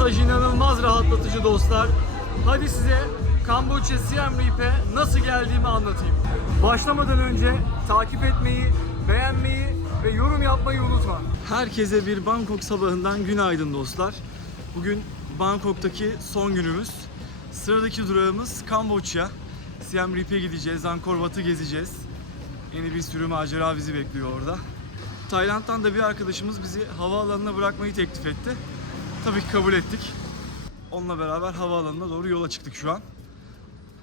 Masaj inanılmaz rahatlatıcı dostlar. Hadi size Kamboçya Siem Reap'e nasıl geldiğimi anlatayım. Başlamadan önce takip etmeyi, beğenmeyi ve yorum yapmayı unutma. Herkese bir Bangkok sabahından günaydın dostlar. Bugün Bangkok'taki son günümüz. Sıradaki durağımız Kamboçya. Siem Reap'e gideceğiz, Angkor Wat'ı gezeceğiz. Yeni bir sürü macera bizi bekliyor orada. Tayland'dan da bir arkadaşımız bizi havaalanına bırakmayı teklif etti. Tabii ki kabul ettik. Onunla beraber havaalanına doğru yola çıktık şu an.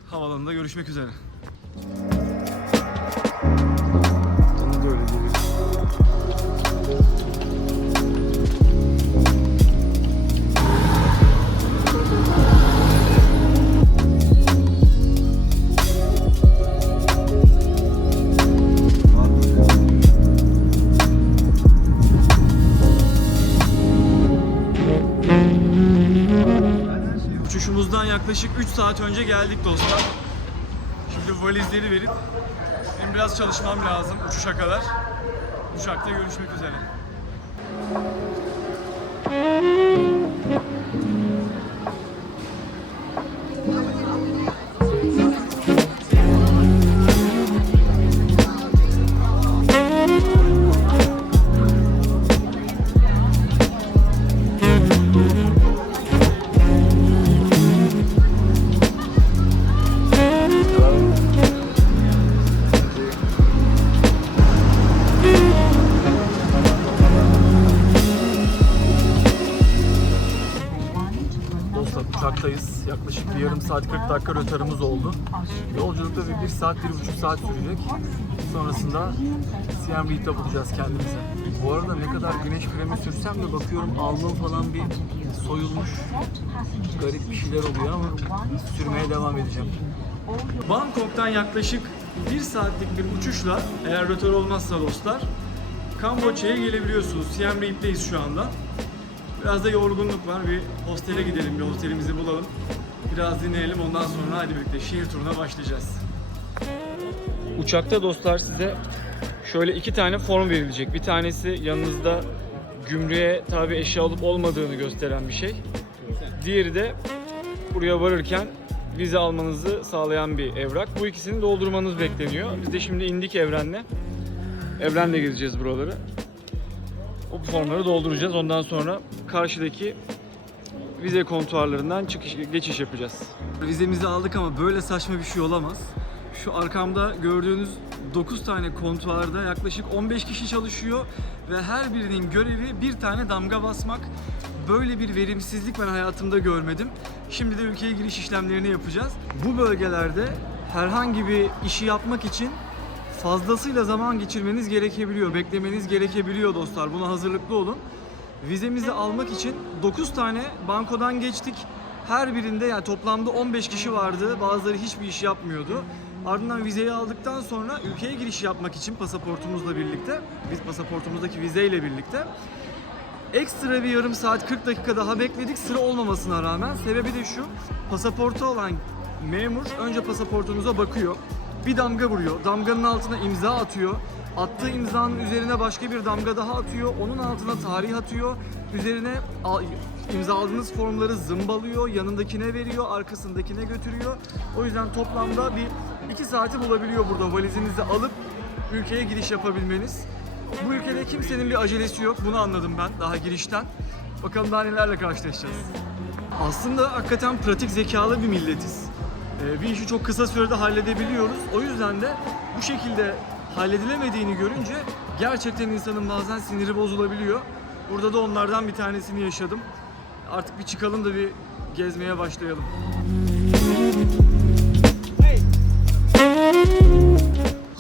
Havaalanında görüşmek üzere. Uçuşumuzdan yaklaşık 3 saat önce geldik dostlar. Şimdi valizleri verip benim biraz çalışmam lazım uçuşa kadar. Uçakta görüşmek üzere. Yarım saat 40 dakika rötarımız oldu. Yolculukta bir, bir saat, bir buçuk saat sürecek. Sonrasında Siem Reap'te bulacağız kendimizi. Bu arada ne kadar güneş kremi sürsem de bakıyorum alnım falan bir soyulmuş. Garip bir şeyler oluyor ama sürmeye devam edeceğim. Bangkok'tan yaklaşık bir saatlik bir uçuşla eğer rötar olmazsa dostlar Kamboçya'ya gelebiliyorsunuz. Siem Reap'teyiz şu anda. Biraz da yorgunluk var. Bir hostele gidelim, bir hostelimizi bulalım. Biraz dinleyelim. Ondan sonra hadi birlikte şehir turuna başlayacağız. Uçakta dostlar size şöyle iki tane form verilecek. Bir tanesi yanınızda gümrüğe tabi eşya olup olmadığını gösteren bir şey. Diğeri de buraya varırken vize almanızı sağlayan bir evrak. Bu ikisini doldurmanız bekleniyor. Biz de şimdi indik Evren'le. Evren'le gezeceğiz buraları. O formları dolduracağız. Ondan sonra karşıdaki vize kontuarlarından çıkış geçiş yapacağız. Vizemizi aldık ama böyle saçma bir şey olamaz. Şu arkamda gördüğünüz 9 tane kontuarda yaklaşık 15 kişi çalışıyor ve her birinin görevi bir tane damga basmak. Böyle bir verimsizlik ben hayatımda görmedim. Şimdi de ülkeye giriş işlemlerini yapacağız. Bu bölgelerde herhangi bir işi yapmak için fazlasıyla zaman geçirmeniz gerekebiliyor, beklemeniz gerekebiliyor dostlar. Buna hazırlıklı olun. Vizemizi almak için 9 tane bankodan geçtik. Her birinde yani toplamda 15 kişi vardı. Bazıları hiçbir iş yapmıyordu. Ardından vizeyi aldıktan sonra ülkeye giriş yapmak için pasaportumuzla birlikte, biz pasaportumuzdaki vizeyle birlikte ekstra bir yarım saat 40 dakika daha bekledik sıra olmamasına rağmen. Sebebi de şu, pasaportu olan memur önce pasaportunuza bakıyor. Bir damga vuruyor. Damganın altına imza atıyor. Attığı imzanın üzerine başka bir damga daha atıyor. Onun altına tarih atıyor. Üzerine al- imzaladığınız formları zımbalıyor. Yanındakine veriyor. Arkasındakine götürüyor. O yüzden toplamda bir iki saati bulabiliyor burada valizinizi alıp ülkeye giriş yapabilmeniz. Bu ülkede kimsenin bir acelesi yok. Bunu anladım ben daha girişten. Bakalım daha nelerle karşılaşacağız. Aslında hakikaten pratik zekalı bir milletiz. Ee, bir işi çok kısa sürede halledebiliyoruz. O yüzden de bu şekilde halledilemediğini görünce gerçekten insanın bazen siniri bozulabiliyor. Burada da onlardan bir tanesini yaşadım. Artık bir çıkalım da bir gezmeye başlayalım.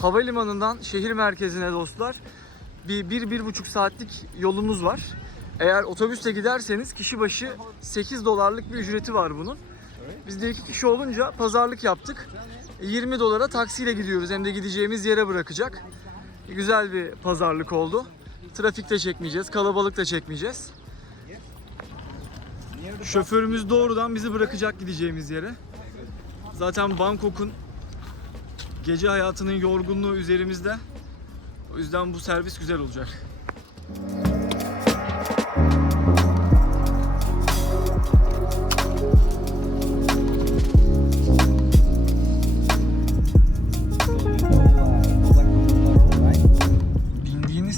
Havalimanından şehir merkezine dostlar bir, bir, bir buçuk saatlik yolumuz var. Eğer otobüsle giderseniz kişi başı 8 dolarlık bir ücreti var bunun. Biz de iki kişi olunca pazarlık yaptık. 20 dolara taksiyle gidiyoruz hem de gideceğimiz yere bırakacak. Güzel bir pazarlık oldu. Trafik de çekmeyeceğiz, kalabalık da çekmeyeceğiz. Şoförümüz doğrudan bizi bırakacak gideceğimiz yere. Zaten Bangkok'un gece hayatının yorgunluğu üzerimizde. O yüzden bu servis güzel olacak.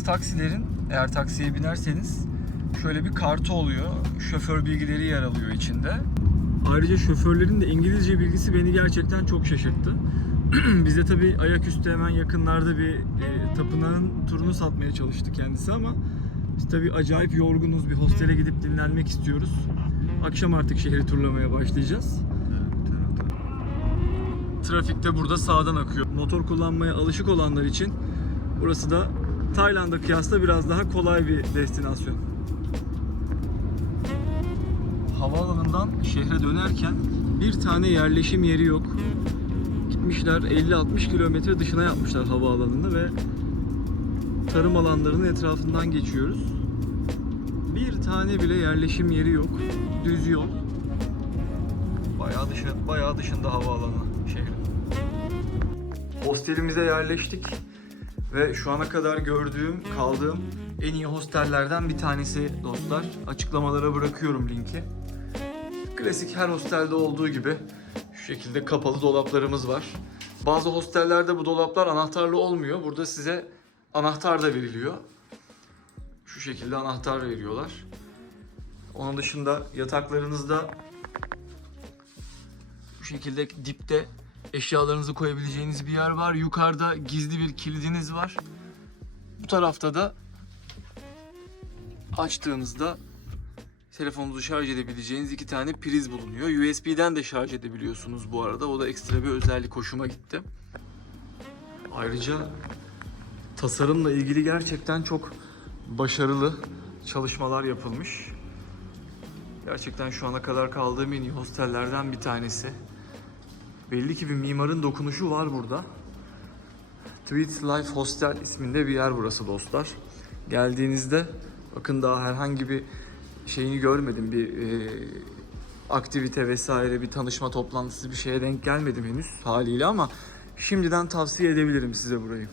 Taksilerin eğer taksiye binerseniz şöyle bir kartı oluyor. Şoför bilgileri yer alıyor içinde. Ayrıca şoförlerin de İngilizce bilgisi beni gerçekten çok şaşırttı. Biz de tabii ayaküstü hemen yakınlarda bir e, tapınağın turunu satmaya çalıştı kendisi ama biz tabii acayip yorgunuz. Bir hostele gidip dinlenmek istiyoruz. Akşam artık şehri turlamaya başlayacağız. Trafik de burada sağdan akıyor. Motor kullanmaya alışık olanlar için burası da Tayland'a kıyasla biraz daha kolay bir destinasyon. Havaalanından şehre dönerken bir tane yerleşim yeri yok. Gitmişler 50-60 kilometre dışına yapmışlar havaalanını ve tarım alanlarının etrafından geçiyoruz. Bir tane bile yerleşim yeri yok. Düz yol. Bayağı dışı, bayağı dışında havaalanı şehrin. Hostelimize yerleştik ve şu ana kadar gördüğüm, kaldığım en iyi hostellerden bir tanesi dostlar. Açıklamalara bırakıyorum linki. Klasik her hostelde olduğu gibi şu şekilde kapalı dolaplarımız var. Bazı hostellerde bu dolaplar anahtarlı olmuyor. Burada size anahtar da veriliyor. Şu şekilde anahtar veriyorlar. Onun dışında yataklarınızda bu şekilde dipte eşyalarınızı koyabileceğiniz bir yer var. Yukarıda gizli bir kilidiniz var. Bu tarafta da açtığınızda telefonunuzu şarj edebileceğiniz iki tane priz bulunuyor. USB'den de şarj edebiliyorsunuz bu arada. O da ekstra bir özellik hoşuma gitti. Ayrıca tasarımla ilgili gerçekten çok başarılı çalışmalar yapılmış. Gerçekten şu ana kadar kaldığım en iyi hostellerden bir tanesi. Belli ki bir mimarın dokunuşu var burada. Tweet Life Hostel isminde bir yer burası dostlar. Geldiğinizde bakın daha herhangi bir şeyini görmedim. Bir e, aktivite vesaire bir tanışma toplantısı bir şeye denk gelmedim henüz haliyle ama şimdiden tavsiye edebilirim size burayı.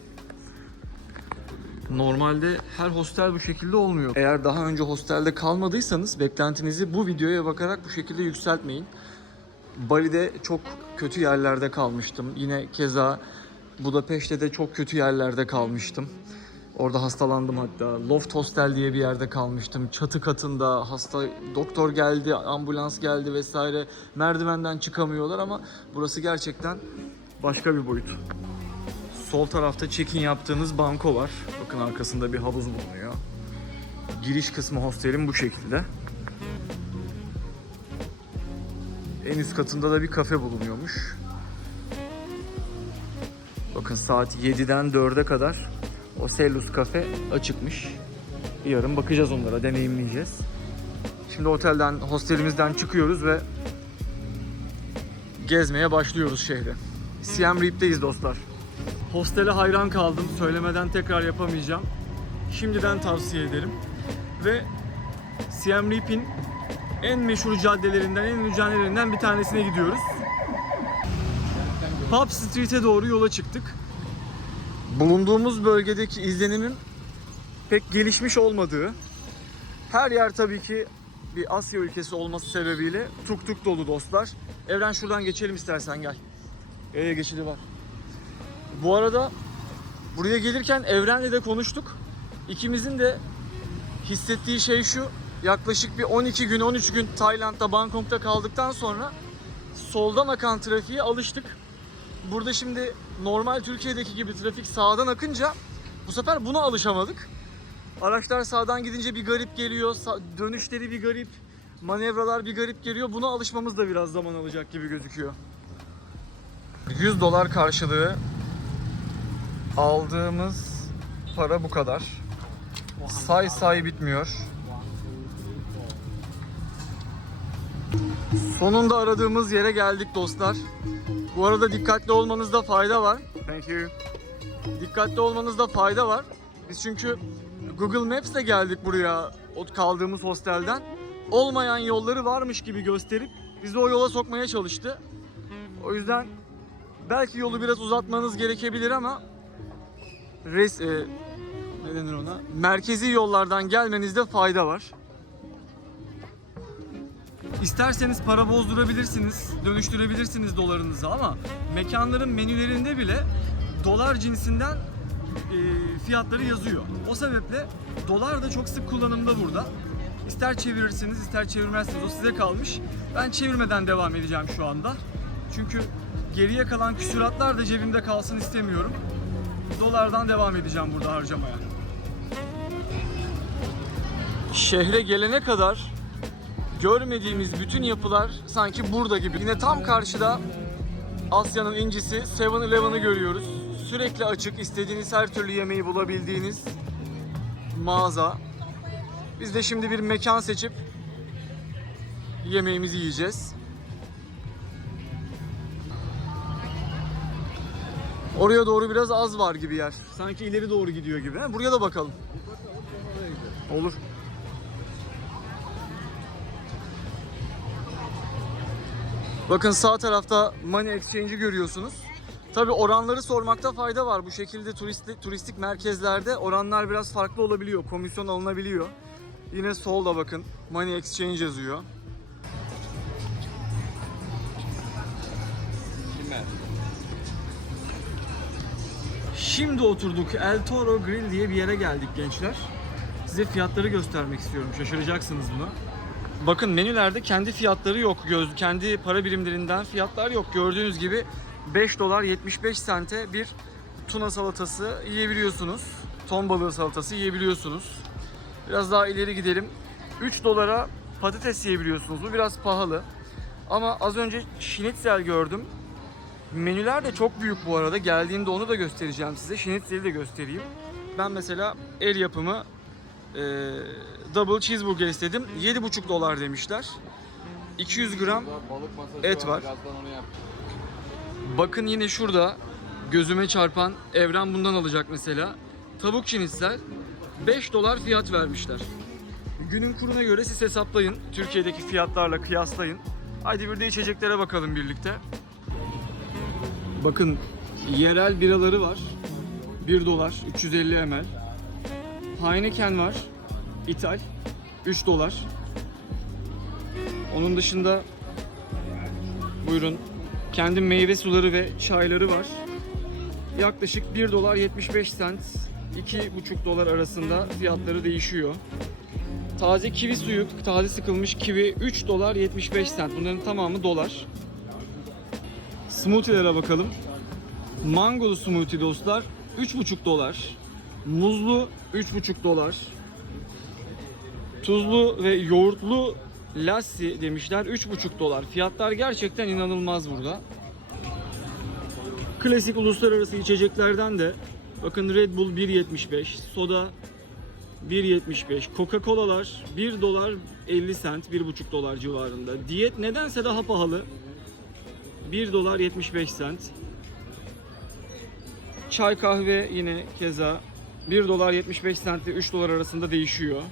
Normalde her hostel bu şekilde olmuyor. Eğer daha önce hostelde kalmadıysanız beklentinizi bu videoya bakarak bu şekilde yükseltmeyin. Bali'de çok kötü yerlerde kalmıştım. Yine keza Budapeşte de çok kötü yerlerde kalmıştım. Orada hastalandım hatta. Loft Hostel diye bir yerde kalmıştım. Çatı katında hasta doktor geldi, ambulans geldi vesaire. Merdivenden çıkamıyorlar ama burası gerçekten başka bir boyut. Sol tarafta check-in yaptığınız banko var. Bakın arkasında bir havuz bulunuyor. Giriş kısmı hostelin bu şekilde. En üst katında da bir kafe bulunuyormuş. Bakın saat 7'den 4'e kadar o Sellus kafe açıkmış. Yarın bakacağız onlara, deneyimleyeceğiz. Şimdi otelden, hostelimizden çıkıyoruz ve gezmeye başlıyoruz şehre. Siem Reap'teyiz dostlar. Hostele hayran kaldım. Söylemeden tekrar yapamayacağım. Şimdiden tavsiye ederim. Ve Siem Reap'in en meşhur caddelerinden, en ünlü caddelerinden bir tanesine gidiyoruz. Pub Street'e doğru yola çıktık. Bulunduğumuz bölgedeki izlenimim pek gelişmiş olmadığı, her yer tabii ki bir Asya ülkesi olması sebebiyle tuk tuk dolu dostlar. Evren şuradan geçelim istersen gel. Yaya geçidi var. Bu arada buraya gelirken Evren'le de konuştuk. İkimizin de hissettiği şey şu. Yaklaşık bir 12 gün 13 gün Tayland'da Bangkok'ta kaldıktan sonra soldan akan trafiğe alıştık. Burada şimdi normal Türkiye'deki gibi trafik sağdan akınca bu sefer buna alışamadık. Araçlar sağdan gidince bir garip geliyor. Dönüşleri bir garip. Manevralar bir garip geliyor. Buna alışmamız da biraz zaman alacak gibi gözüküyor. 100 dolar karşılığı aldığımız para bu kadar. Say say bitmiyor. Sonunda aradığımız yere geldik dostlar. Bu arada dikkatli olmanızda fayda var. Thank you. Dikkatli olmanızda fayda var. Biz çünkü Google Maps'le geldik buraya kaldığımız hostelden. Olmayan yolları varmış gibi gösterip bizi o yola sokmaya çalıştı. O yüzden belki yolu biraz uzatmanız gerekebilir ama res, e, ne denir ona? Merkezi yollardan gelmenizde fayda var. İsterseniz para bozdurabilirsiniz, dönüştürebilirsiniz dolarınızı ama mekanların menülerinde bile dolar cinsinden e, fiyatları yazıyor. O sebeple dolar da çok sık kullanımda burada. İster çevirirsiniz ister çevirmezsiniz o size kalmış. Ben çevirmeden devam edeceğim şu anda. Çünkü geriye kalan küsuratlar da cebimde kalsın istemiyorum. Dolardan devam edeceğim burada harcamaya. Şehre gelene kadar görmediğimiz bütün yapılar sanki burada gibi. Yine tam karşıda Asya'nın incisi 7-Eleven'ı görüyoruz. Sürekli açık, istediğiniz her türlü yemeği bulabildiğiniz mağaza. Biz de şimdi bir mekan seçip yemeğimizi yiyeceğiz. Oraya doğru biraz az var gibi yer. Sanki ileri doğru gidiyor gibi. Buraya da bakalım. Olur. Bakın sağ tarafta Money Exchange'i görüyorsunuz. Tabi oranları sormakta fayda var. Bu şekilde turistik, turistik merkezlerde oranlar biraz farklı olabiliyor. Komisyon alınabiliyor. Yine solda bakın Money Exchange yazıyor. Şimdi oturduk. El Toro Grill diye bir yere geldik gençler. Size fiyatları göstermek istiyorum. Şaşıracaksınız buna. Bakın menülerde kendi fiyatları yok. Göz kendi para birimlerinden fiyatlar yok. Gördüğünüz gibi 5 dolar 75 sente bir tuna salatası yiyebiliyorsunuz. Ton balığı salatası yiyebiliyorsunuz. Biraz daha ileri gidelim. 3 dolara patates yiyebiliyorsunuz. Bu biraz pahalı. Ama az önce schnitzel gördüm. Menüler de çok büyük bu arada. Geldiğimde onu da göstereceğim size. Schnitzel'i de göstereyim. Ben mesela el yapımı double cheeseburger istedim. 7,5 dolar demişler. 200 gram Et var. Bakın yine şurada gözüme çarpan Evren bundan alacak mesela. Tavuk şinitsel 5 dolar fiyat vermişler. Günün kuruna göre siz hesaplayın. Türkiye'deki fiyatlarla kıyaslayın. Haydi bir de içeceklere bakalım birlikte. Bakın yerel biraları var. 1 dolar 350 ml. Heineken var. İthal 3 dolar. Onun dışında buyurun kendi meyve suları ve çayları var. Yaklaşık 1 dolar 75 sent 2,5 dolar arasında fiyatları değişiyor. Taze kivi suyu, taze sıkılmış kivi 3 dolar 75 sent. Bunların tamamı dolar. Smoothie'lere bakalım. Mangolu smoothie dostlar 3,5 dolar. Muzlu 3,5 dolar. Tuzlu ve yoğurtlu lassi demişler 3,5 dolar. Fiyatlar gerçekten inanılmaz burada. Klasik uluslararası içeceklerden de bakın Red Bull 1.75, soda 1.75, Coca-Cola'lar 1 dolar 50 sent, 1,5 dolar civarında. Diyet nedense daha pahalı. 1 dolar 75 sent. Çay kahve yine keza 1 dolar 75 sent ile 3 dolar arasında değişiyor.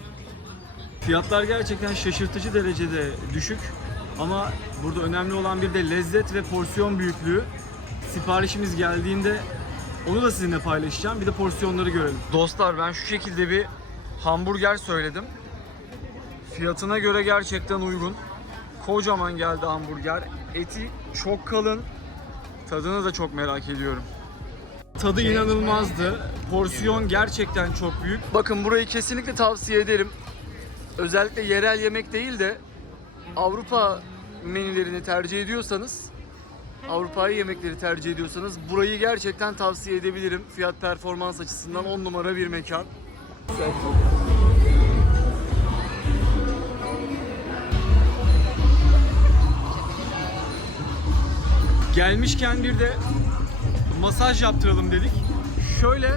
Fiyatlar gerçekten şaşırtıcı derecede düşük. Ama burada önemli olan bir de lezzet ve porsiyon büyüklüğü. Siparişimiz geldiğinde onu da sizinle paylaşacağım. Bir de porsiyonları görelim. Dostlar ben şu şekilde bir hamburger söyledim. Fiyatına göre gerçekten uygun. Kocaman geldi hamburger. Eti çok kalın. Tadını da çok merak ediyorum. Tadı inanılmazdı. Porsiyon gerçekten çok büyük. Bakın burayı kesinlikle tavsiye ederim. Özellikle yerel yemek değil de Avrupa menülerini tercih ediyorsanız Avrupa'yı yemekleri tercih ediyorsanız burayı gerçekten tavsiye edebilirim. Fiyat performans açısından 10 numara bir mekan. Gelmişken bir de masaj yaptıralım dedik. Şöyle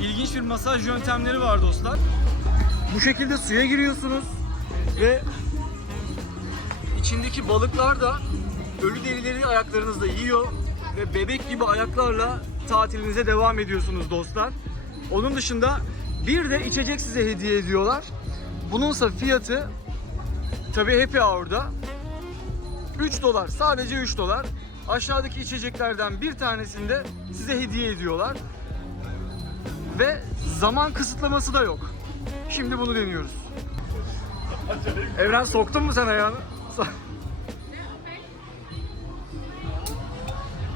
ilginç bir masaj yöntemleri var dostlar. Bu şekilde suya giriyorsunuz ve içindeki balıklar da ölü derileri ayaklarınızda yiyor ve bebek gibi ayaklarla tatilinize devam ediyorsunuz dostlar. Onun dışında bir de içecek size hediye ediyorlar. Bununsa fiyatı tabi happy hour'da 3 dolar. Sadece 3 dolar. Aşağıdaki içeceklerden bir tanesini de size hediye ediyorlar. Ve zaman kısıtlaması da yok. Şimdi bunu deniyoruz. Evren soktun mu sen ayağını?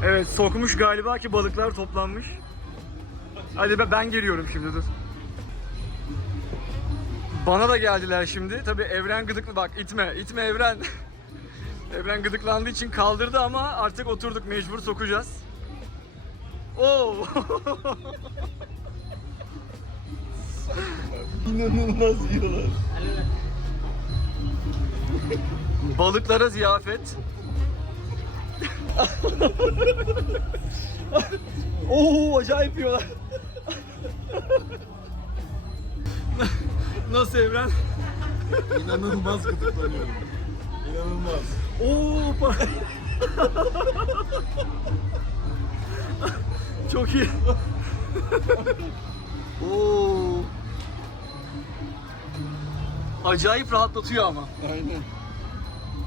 Evet sokmuş galiba ki balıklar toplanmış. Hadi be ben geliyorum şimdi dur. Bana da geldiler şimdi. Tabi Evren gıdıklı bak itme itme Evren. Evren gıdıklandığı için kaldırdı ama artık oturduk mecbur sokacağız. Oo. İnanılmaz yiyorlar. Balıklara ziyafet. Oo acayip yiyorlar. Nasıl Evren? İnanılmaz gıdıklanıyorum. İnanılmaz. Oo pa- Çok iyi. Oo. Acayip rahatlatıyor ama. Aynen.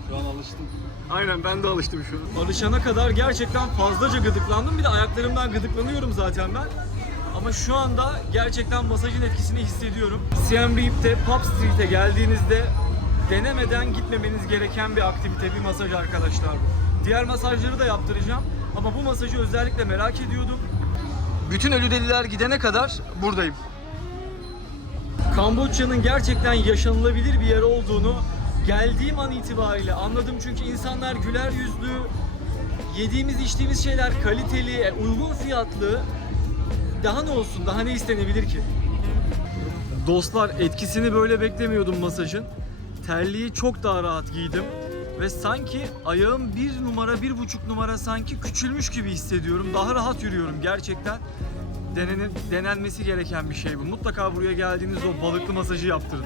Şu an alıştım. Aynen ben de alıştım şu an. Alışana kadar gerçekten fazlaca gıdıklandım. Bir de ayaklarımdan gıdıklanıyorum zaten ben. Ama şu anda gerçekten masajın etkisini hissediyorum. Siem Reap'te Pub Street'e geldiğinizde denemeden gitmemeniz gereken bir aktivite, bir masaj arkadaşlar bu. Diğer masajları da yaptıracağım ama bu masajı özellikle merak ediyordum. Bütün ölü deliler gidene kadar buradayım. Kamboçya'nın gerçekten yaşanılabilir bir yer olduğunu geldiğim an itibariyle anladım. Çünkü insanlar güler yüzlü, yediğimiz içtiğimiz şeyler kaliteli, e, uygun fiyatlı. Daha ne olsun, daha ne istenebilir ki? Dostlar etkisini böyle beklemiyordum masajın. Terliği çok daha rahat giydim. Ve sanki ayağım bir numara, bir buçuk numara sanki küçülmüş gibi hissediyorum. Daha rahat yürüyorum gerçekten. Denenin, denenmesi gereken bir şey bu. Mutlaka buraya geldiğinizde o balıklı masajı yaptırın.